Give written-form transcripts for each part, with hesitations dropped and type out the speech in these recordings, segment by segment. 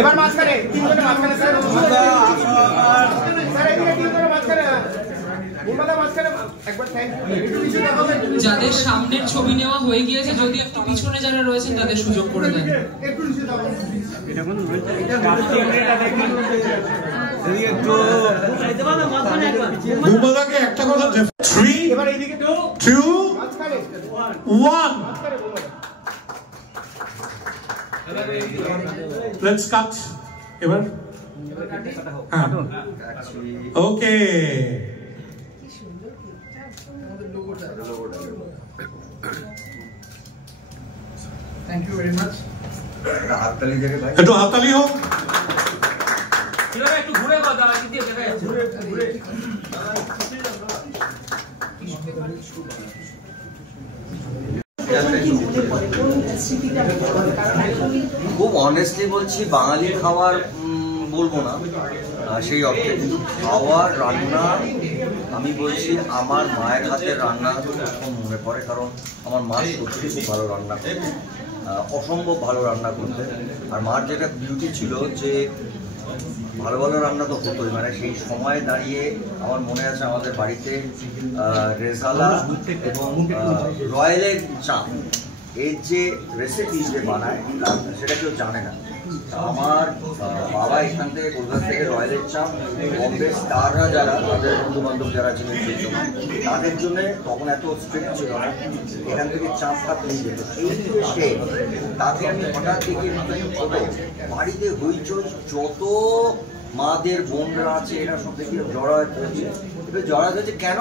এবার মাঝখানে তিনজনের মাঝখানে স্যার স্যার এদিকে তিনজনের মাঝখানে যাদের সামনের ছবি নেওয়া হয়ে গিয়েছে যদি একটু পিছনে যারা রয়েছেন তাদের সুযোগ করে দেন। একটা কথা 3 এবার এইদিকে 2 1 Let's cut. এবার হ্যাঁ okay thank you very much. একটু হাততালি হোক। একটু ঘুরে কথা ঘুরে খুব অনেস্টলি বলছি, বাঙালি খাবার বলবো না সেই অর্থে, কিন্তু খাওয়ার রান্না আমি বলছি আমার মায়ের হাতের রান্না খুব মনে পড়ে, কারণ আমার মা সত্যি খুব ভালো রান্না করে, অসম্ভব ভালো রান্না করতে। আর মার যেটা বিউটি ছিল যে ভালো ভালো রান্না তো হতোই, মানে সেই সময় দাঁড়িয়ে আমার মনে আছে আমাদের বাড়িতে রেজালা এবং রয়্যালের চাপ এর যে রেসিপি যে বানায় সেটা কেউ জানে না। আমার বাবা এখান থেকে কলকাতা থেকে রয়্যালের চাপ বম্বে স্টাররা যারা তাদের বন্ধু বান্ধব যারা ছিলেন সেই সময় তাদের জন্য তখন এত স্ট্রিক্ট ছিল না, এখান থেকে চাপ ফাপ নিয়ে যেত। সে তাকে আমি হঠাৎ দেখি ছোটো বাড়িতে হইচই, যত মাদের বোনরা আছে এরা সব দেখি জড়াতে হচ্ছে। এবার জড়াতে হচ্ছে কেন?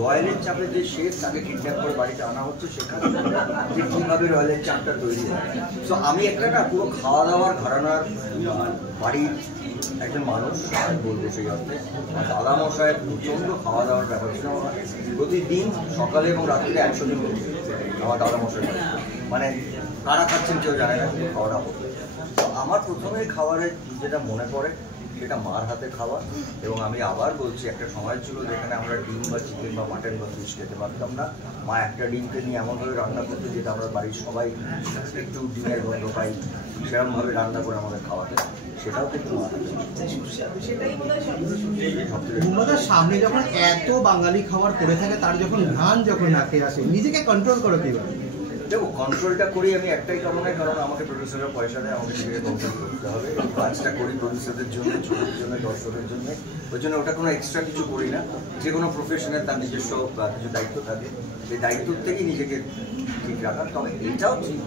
রয়্যালের চাপের যে শেফ তাকে কিডন্যাপ করে বাড়িতে আনা হচ্ছে, সেখানে যে কীভাবে রয়্যালের চাপটা তৈরি হয়। সো আমি একটা না পুরো খাওয়া দাওয়ার ঘরানার বাড়ির একজন মানুষ আমি বলবো সেই অর্থে। দাদা মশাইয়ের প্রচণ্ড খাওয়া দাওয়ার ব্যাপার ছিল। প্রতিদিন সকালে এবং রাত্রিরে 100 দিন আমার দাদা মশাই, মানে কারা খাচ্ছেন কেউ জানে না, খাওয়া দাওয়া হতো। তো আমার প্রথমে খাবারের যেটা মনে পড়ে সেটা মার হাতে খাওয়া। এবং আমি আবার বলছি, একটা সময় ছিল যেখানে আমরা ডিম বা চিকেন বা মাটন বা ফিশ খেতে পারতাম না। মা একটা ডিমকে নিয়ে এমনভাবে রান্না করতে যেটা আমরা বাড়ির সবাই একটু ডিমের গন্ধ পাই, সেরকমভাবে রান্না করে আমাদের খাওয়াতে, সেটাও কিন্তু সামনে যখন এত বাঙালি খাবার করে থাকে তার যখন ঘ্রাণ যখন নাকে আসে নিজেকে কন্ট্রোল করো কিভাবে? দেখো, কন্ট্রোলটা করি আমি একটাই কারণে, কারণ আমাকে প্রডিউসাররা পয়সা দেয়, আমাকে সেটাকে কন্ট্রোল করতে হবে। কাজটা করি প্রডিউসারদের জন্য, ছবির জন্য, দর্শকের জন্য, ওই জন্য ওটা কোনো এক্সট্রা কিছু করি না। যে কোনো প্রফেশনের তার নিজস্ব কিছু দায়িত্ব থাকে, সেই দায়িত্ব থেকেই নিজেকে ঠিক রাখার। তবে এটাও ঠিক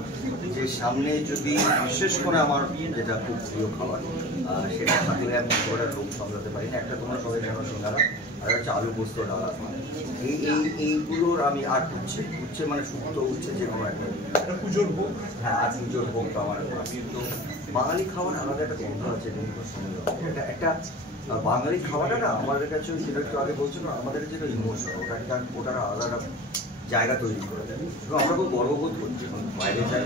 যে সামনে যদি বিশেষ করে আমার যেটা খুব প্রিয় খাবার সেটা থাকলে আমি খাবারের রোগ সামলাতে পারি না। একটা তোমরা সবাই জানো সিঙ্গারা, আর হচ্ছে আলু পোস্ত ডালা, এইগুলোর আমি আর উচ্ছে মানে শুক্তো উচ্ছে যে কোনো একটা পুজোর ভোগ, হ্যাঁ আর পুজোর ভোগ আমার। তো বাঙালি খাবার আলাদা একটা গন্ধ আছে, এটা একটা বাঙালি খাওয়াটা না আমাদের কাছে সেটা একটু আগে বলছিল, আমাদের যেটা ইমোশন ওটার আলাদা জায়গা তৈরি করে দেয়। এবং আমরা খুব গর্ববোধ করছি যখন বাইরে যাই,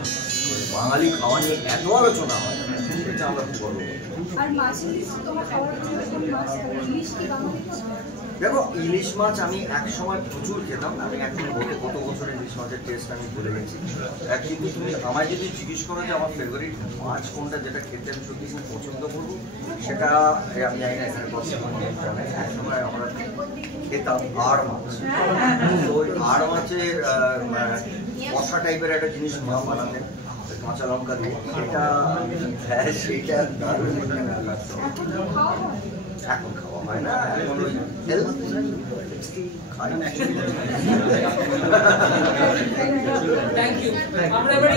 বাঙালি খাওয়া নিয়ে এত আলোচনা হয়, সেটা আমরা খুব গর্ববোধ। দেখো, ইলিশ মাছ আমি এক সময় প্রচুর খেতাম, আমি এখন কত বছরের ইলিশ মাছের টেস্ট আমি ভুলে গেছি। কিন্তু তুমি আমায় যদি জিজ্ঞেস করো যে আমার ফেভারিট মাছ কোনটা, যেটা খেতে আমি সত্যি খুব পছন্দ করবো, সেটা আমি জানি না এখানে এক সময় আমরা খেতাম আড় মাছ। তো ওই আড় মাছের কষা টাইপের একটা জিনিস মা বানাতেন কাঁচা লঙ্কা দিয়ে, সেটা হ্যাঁ সেইটা দারুণ লাগতো। এখন খাওয়া হয় না, এখন ওই থ্যাংক ইউ। আমরা এবারে